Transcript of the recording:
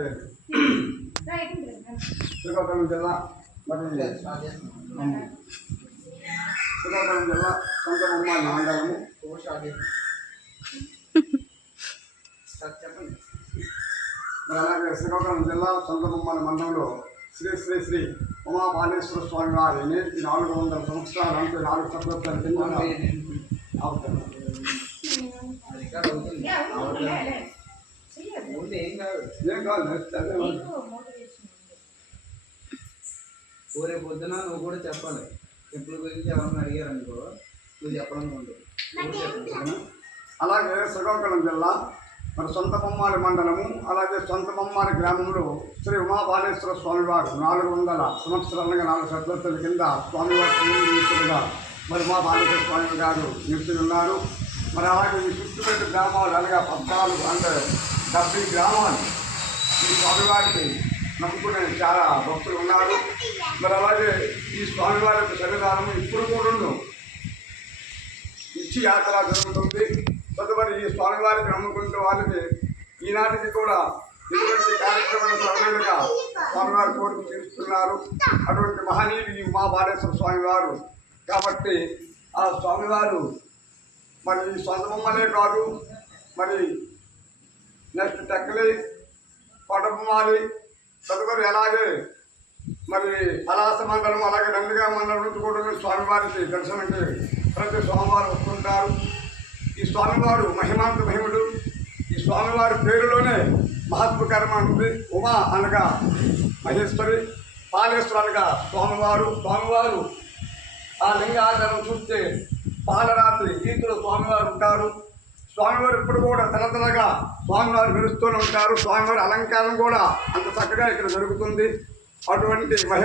చేయండి. శ్రీకాకుళం జిల్లా మరి శ్రీకాకుళం జిల్లా సొంతమ్మ మండలము మరి అలాగే శ్రీకాకుళం జిల్లా సొంతమ్మ మండలంలో శ్రీ శ్రీ శ్రీ ఉమాబాలేశ్వర స్వామి వారి నేటి 400 సంవత్సరాలు అంటే 4 సంవత్సరాల కింద అవుతుంది. ఏం కాదు ఊరే పొద్దున నువ్వు కూడా చెప్పాలి. టెంపుల్ గురించి ఎవరన్నా అడిగారనుకో నువ్వు చెప్పడం ఉండదు. అలాగే శ్రీకాకుళం జిల్లా మరి సొంత బొమ్మాలి మండలము అలాగే సొంత బొమ్మాలి గ్రామంలో శ్రీ ఉమాబాలేశ్వర స్వామివారు 400 సంవత్సరాలుగా 4 శతాబ్దాల కింద స్వామివారు మరి ఉమాబాలేశ్వర స్వామి గారు నిలిచి ఉన్నారు. మరి అలాగే ఈ చుట్టుపెట్టు గ్రామాలు అలాగే 14 అంటే 70 గ్రామాలు ఈ స్వామివారికి నమ్ముకునే చాలా భక్తులు ఉన్నారు. మరి అలాగే ఈ స్వామివారి యొక్క సన్నిధానం ఇప్పుడు కూడా ఇచ్చి యాత్ర జరుగుతుంది. తదుపరి ఈ స్వామివారికి నమ్ముకుంటే వాళ్ళకి ఈనాటికి కూడా ఇటువంటి కార్యక్రమాల సభ్యులుగా స్వామివారి కోరిక తీరుస్తున్నారు. అటువంటి మహనీయుడు ఈ ఉమాబాలేశ్వర స్వామివారు కాబట్టి ఆ స్వామివారు మరి సొంత బొమ్మలే కాదు మరి నెక్స్ట్ టెక్కలి కోటబొమ్మాలి తదుపరి అలాగే మరి పలాస మండలం అలాగే నందిగా మండలం నుంచి కూడా స్వామివారికి దర్శనంకి ప్రతి సోమవారం వస్తుంటారు. ఈ స్వామివారు మహిమాంత మహిముడు. ఈ స్వామివారి పేరులోనే మహత్వకరమ ఉంది. ఉమా అనగా మహేశ్వరి, పాలేశ్వరు అనగా స్వామివారు ఆ లింగాధారం చూస్తే పాలరాత్రి ఈతులు స్వామివారు ఉంటారు. స్వామివారు ఇప్పుడు కూడా తనతనగా స్వామివారు మెరుస్తూనే ఉంటారు. స్వామివారి అలంకారం కూడా అంత చక్కగా ఇక్కడ జరుగుతుంది. అటువంటి